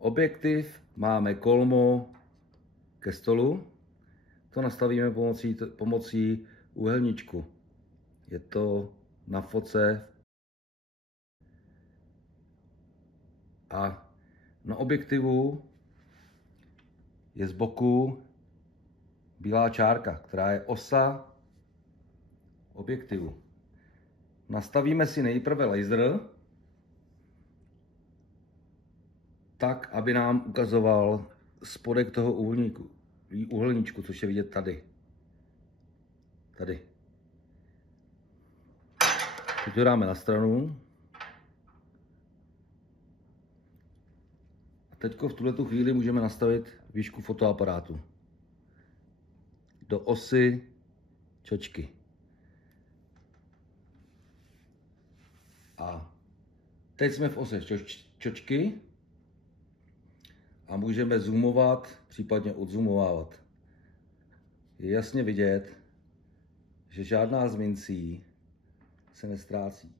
Objektiv máme kolmo ke stolu. To nastavíme pomocí úhelníčku. Je to na foce. A na objektivu je z boku bílá čárka, která je osa objektivu. Nastavíme si nejprve laser, tak, aby nám ukazoval spodek toho úhelníčku, což je vidět tady. Tady. Teď ho dáme na stranu. A teď v tuhletu chvíli můžeme nastavit výšku fotoaparátu do osy čočky. A teď jsme v ose čočky a můžeme zoomovat, případně odzoomovávat. Je jasně vidět, že žádná z mincí se nestrácí.